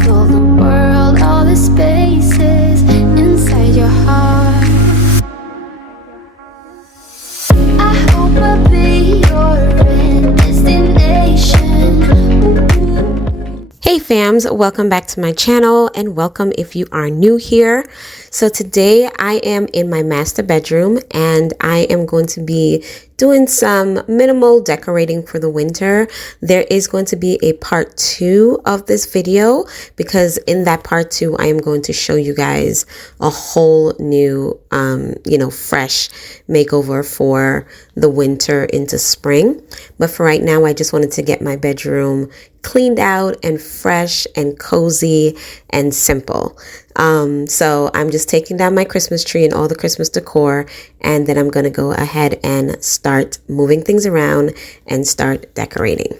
travel the world, all the spaces inside your heart. I hope I'll be your end destination. Hey fams, welcome back to my channel and welcome if you are new here. So today I am in my master bedroom and I am going to be doing some minimal decorating for the winter. There is going to be a part 2 of this video because in that part 2 I am going to show you guys a whole new fresh makeover for the winter into spring. But for right now I just wanted to get my bedroom cleaned out and fresh and cozy and simple. So I'm just taking down my Christmas tree and all the Christmas decor, and then I'm going to go ahead and start moving things around and start decorating.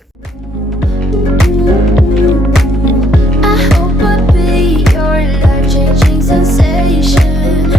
I hope I'll be your life-changing sensation.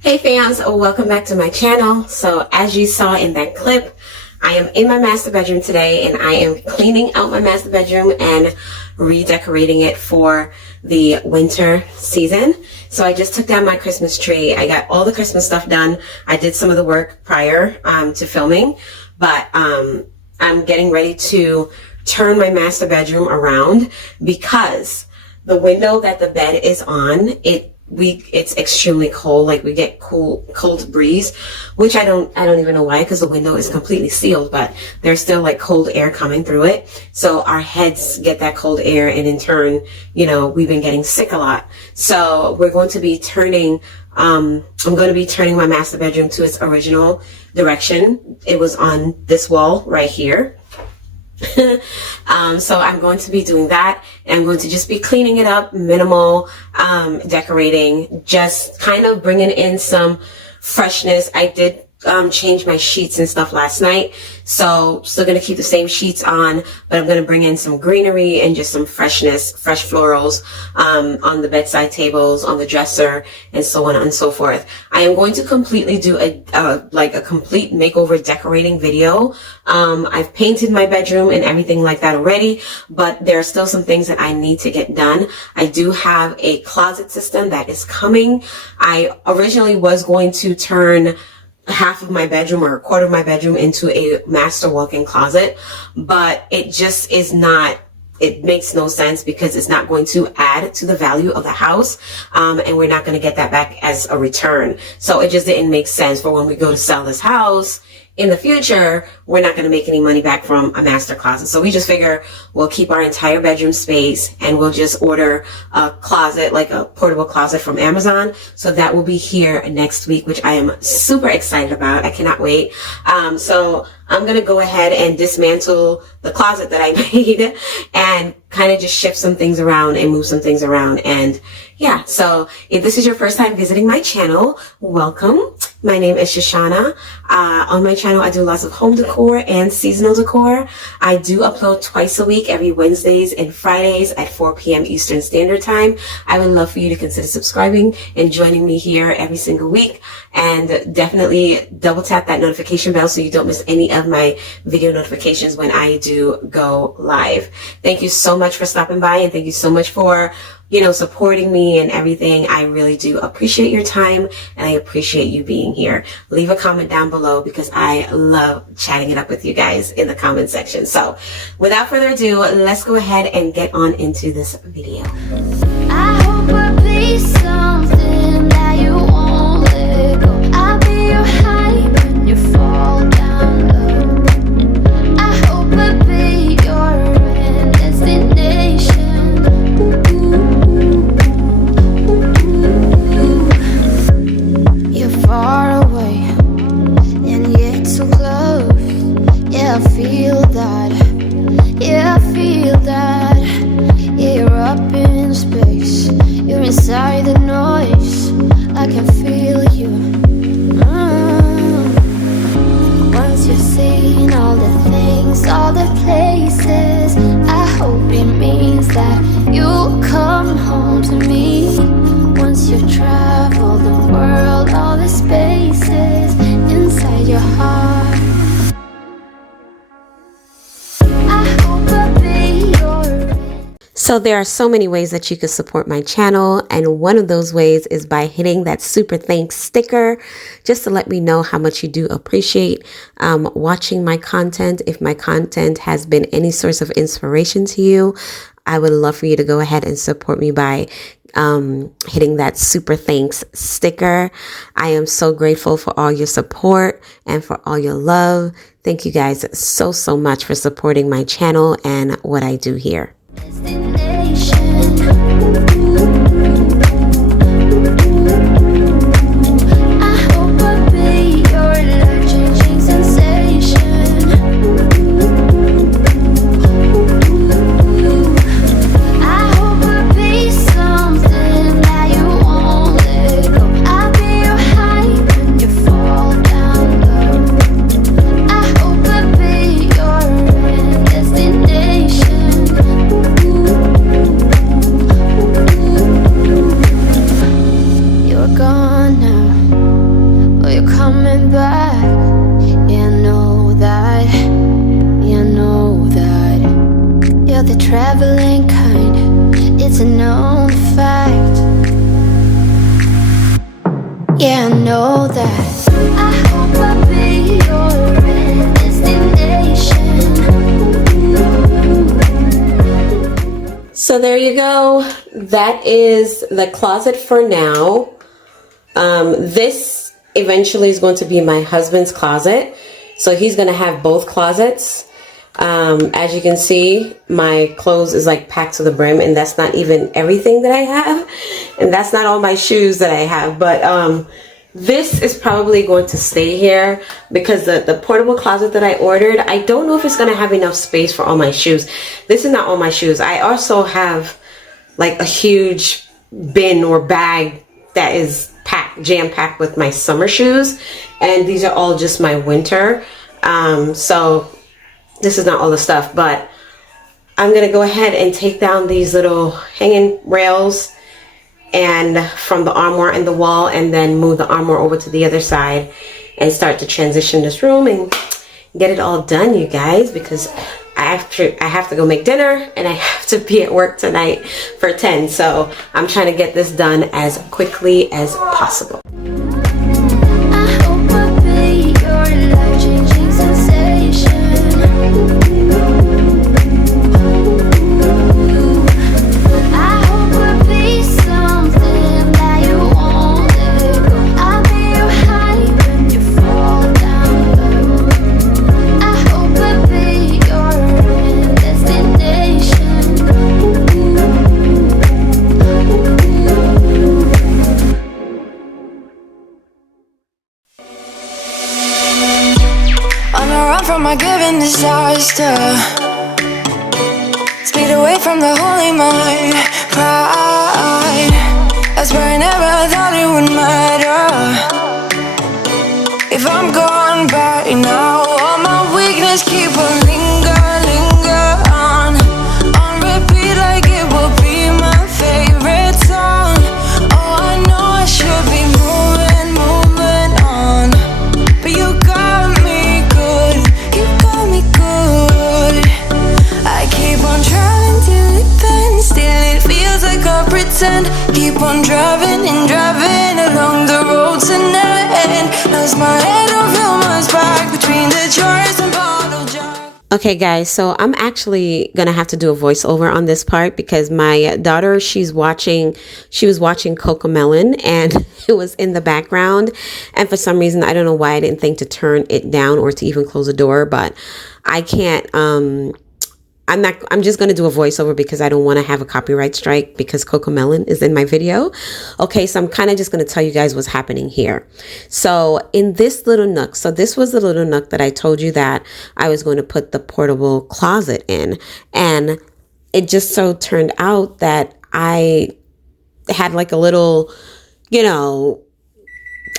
Hey fams, welcome back to my channel. So as you saw in that clip, I am in my master bedroom today and I am cleaning out my master bedroom and redecorating it for the winter season. So I just took down my Christmas tree. I got all the Christmas stuff done. I did some of the work prior to filming, but I'm getting ready to turn my master bedroom around because the window that the bed is on, it's extremely cold. Like we get cold breeze, which I don't even know why, because the window is completely sealed, but there's still like cold air coming through it. So our heads get that cold air, and in turn, we've been getting sick a lot. So we're going to be turning, I'm going to be turning my master bedroom to its original direction. It was on this wall right here. So I'm going to be doing that, and I'm going to just be cleaning it up, minimal decorating, just kind of bringing in some freshness. I did change my sheets and stuff last night, so still going to keep the same sheets on, but I'm going to bring in some greenery and just some freshness, fresh florals on the bedside tables, on the dresser, and so on and so forth. I am going to completely do a complete makeover decorating video. I've painted my bedroom and everything like that already, but there are still some things that I need to get done. I do have a closet system that is coming. I originally was going to turn half of my bedroom or a quarter of my bedroom into a master walk-in closet, but it just is not, it makes no sense because it's not going to add to the value of the house, and we're not going to get that back as a return. So it just didn't make sense for when we go to sell this house in the future. We're not going to make any money back from a master closet. So we just figure we'll keep our entire bedroom space and we'll just order a closet, like a portable closet from Amazon. So that will be here next week, which I am super excited about. I cannot wait. So I'm going to go ahead and dismantle the closet that I made and kind of just shift some things around and move some things around. And yeah, so if this is your first time visiting my channel, welcome. My name is Shushana. On my channel, I do lots of home decor and seasonal decor. I do upload twice a week, every Wednesdays and Fridays at 4 p.m. Eastern Standard Time. I would love for you to consider subscribing and joining me here every single week. And definitely double tap that notification bell so you don't miss any of my video notifications when I do go live. Thank you so much for stopping by, and thank you so much for supporting me and everything. I really do appreciate your time, and I appreciate you being here. Leave a comment down below because I love chatting it up with you guys in the comment section. So without further ado, let's go ahead and get on into this video. I hope I'll be something that you won't let go. I'll be your high when you fall down low. I hope I'll be your end destination. You're far away and yet so close. Yeah, I feel that. Yeah, I feel that. Yeah, you're up in space. You're inside the noise. I can feel you. Once you've seen all the things, all the places, I hope it means that you'll come home to me. Once you've traveled the world, all the spaces inside your heart, I hope So there are so many ways that you can support my channel, and one of those ways is by hitting that super thanks sticker just to let me know how much you do appreciate watching my content. If my content has been any source of inspiration to you, I would love for you to go ahead and support me by hitting that super thanks sticker. I am so grateful for all your support and for all your love. Thank you guys so much for supporting my channel and what I do here. Traveling kind, it's a known fact. Yeah, I know that. I hope I'll be your destination. So there you go. That is the closet for now. This eventually is going to be my husband's closet. So he's going to have both closets. As you can see, my clothes is like packed to the brim, and that's not even everything that I have, and that's not all my shoes that I have, but this is probably going to stay here because the portable closet that I ordered, I don't know if it's going to have enough space for all my shoes. This is not all my shoes. I also have like a huge bin or bag that is jam-packed with my summer shoes, and these are all just my winter. So this is not all the stuff, but I'm going to go ahead and take down these little hanging rails and from the armoire and the wall, and then move the armoire over to the other side and start to transition this room and get it all done, you guys, because I have to go make dinner and I have to be at work tonight for 10. So I'm trying to get this done as quickly as possible. From my given disaster, speed away from the holy mind, pride. That's where I never thought it would matter. If I'm gone by now, all my weakness keep on linger on repeat, like it will be my favorite song. Oh, I know I should be moving on, but you got me good. You got me good. I keep on driving till it bends, still it feels like I pretend. Keep on driving and driving along the road tonight. Lost my head, don't feel much back between the jars and bottle jars. Okay guys, so I'm actually gonna have to do a voiceover on this part because my daughter, she was watching Cocomelon and it was in the background, and for some reason I don't know why I didn't think to turn it down or to even close the door, but I can't I'm just going to do a voiceover because I don't want to have a copyright strike because Cocomelon is in my video. Okay, so I'm kind of just going to tell you guys what's happening here. So in this little nook, so this was the little nook that I told you that I was going to put the portable closet in. And it just so turned out that I had like a little,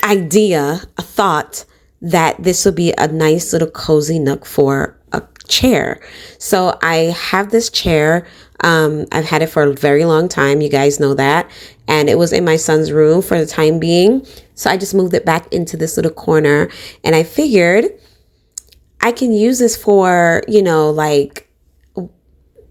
idea, a thought that this would be a nice little cozy nook for a chair. So I have this chair. I've had it for a very long time. You guys know that. And it was in my son's room for the time being. So I just moved it back into this little corner. And I figured I can use this for, like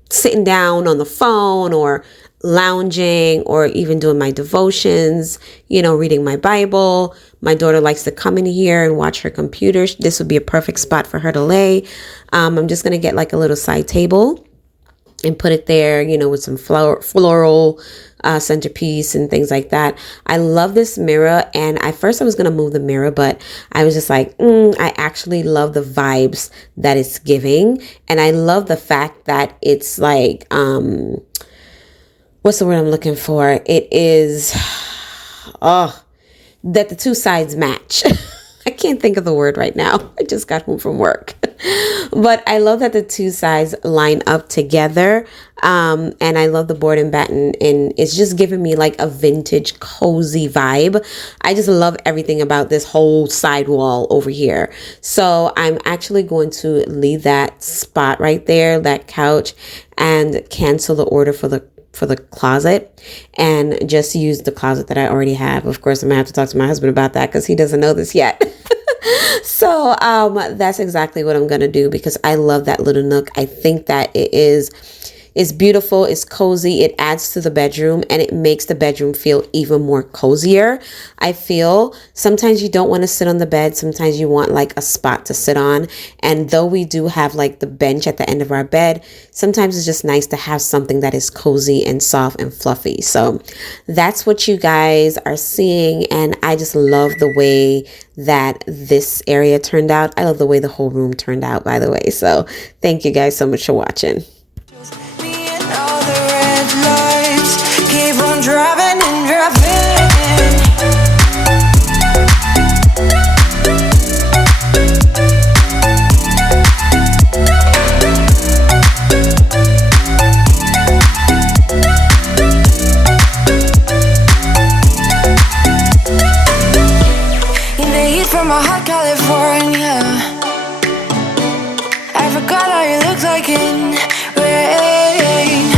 sitting down on the phone or lounging or even doing my devotions, reading my Bible. My daughter likes to come in here and watch her computer. This would be a perfect spot for her to lay. I'm just going to get like a little side table and put it there, with some floral centerpiece and things like that. I love this mirror, and at first I was going to move the mirror, but I was just like, I actually love the vibes that it's giving. And I love the fact that it's like, what's the word I'm looking for? It is, that the two sides match. I can't think of the word right now. I just got home from work. But I love that the two sides line up together. And I love the board and batten. And it's just giving me like a vintage cozy vibe. I just love everything about this whole side wall over here. So I'm actually going to leave that spot right there, that couch, and cancel the order for the closet and just use the closet that I already have. Of course, I'm gonna have to talk to my husband about that because he doesn't know this yet. So that's exactly what I'm gonna do, because I love that little nook. I think that it's beautiful, it's cozy, it adds to the bedroom, and it makes the bedroom feel even more cozier. I feel sometimes you don't want to sit on the bed, sometimes you want like a spot to sit on. And though we do have like the bench at the end of our bed, sometimes it's just nice to have something that is cozy and soft and fluffy. So that's what you guys are seeing, and I just love the way that this area turned out. I love the way the whole room turned out, by the way. So thank you guys so much for watching. All the red lights keep on driving and driving. In the heat from a hot California, I forgot how you looked like in rain.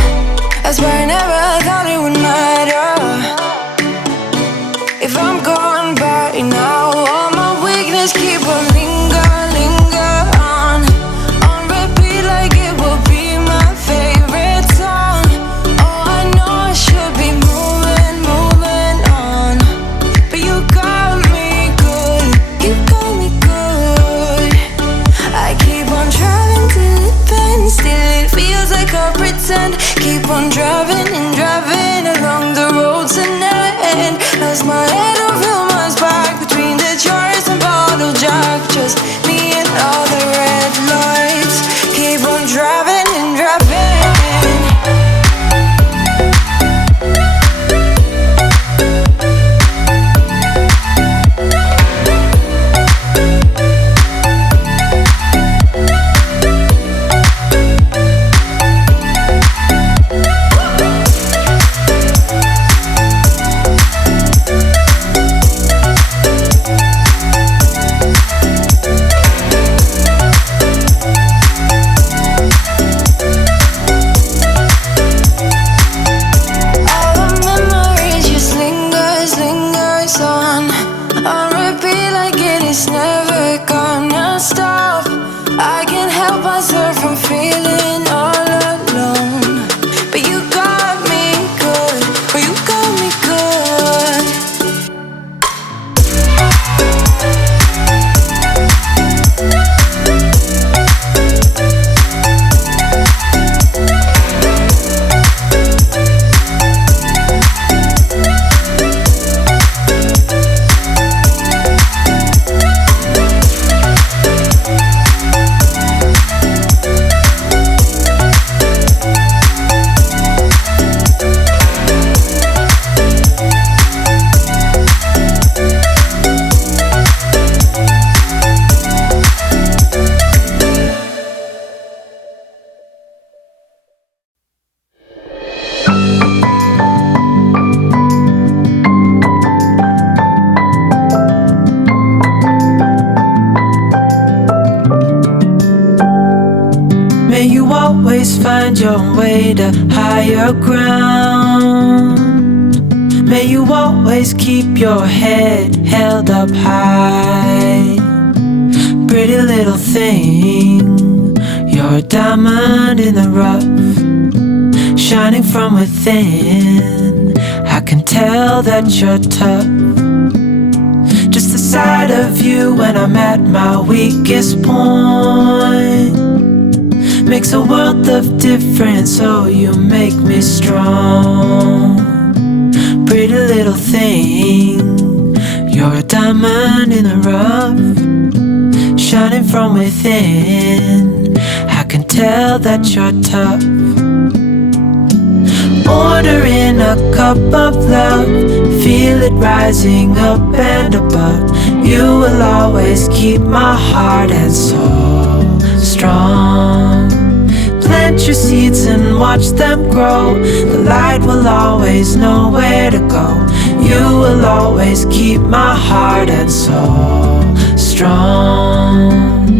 I swear I never thought it would matter if I'm gone by now. All my weakness keep on linger on repeat like it will be my favorite song. Oh, I know I should be moving on, but you got me good, you got me good. I keep on driving till it bends, still it feels like I pretend. Keep on driving and driving along the roads and never end. Lost my head over my back between the jars and bottle jack. Just me and all the red lights. Keep on driving and driving. Find your way to higher ground. May you always keep your head held up high. Pretty little thing, you're a diamond in the rough. shining from within. I can tell that you're tough. Just the sight of you when I'm at my weakest point makes a world of difference, so you make me strong. Pretty little thing, you're a diamond in the rough, shining from within. I can tell that you're tough. Ordering a cup of love, feel it rising up and above. You will always keep my heart and soul strong. Plant your seeds and watch them grow. The light will always know where to go. You will always keep my heart and soul strong.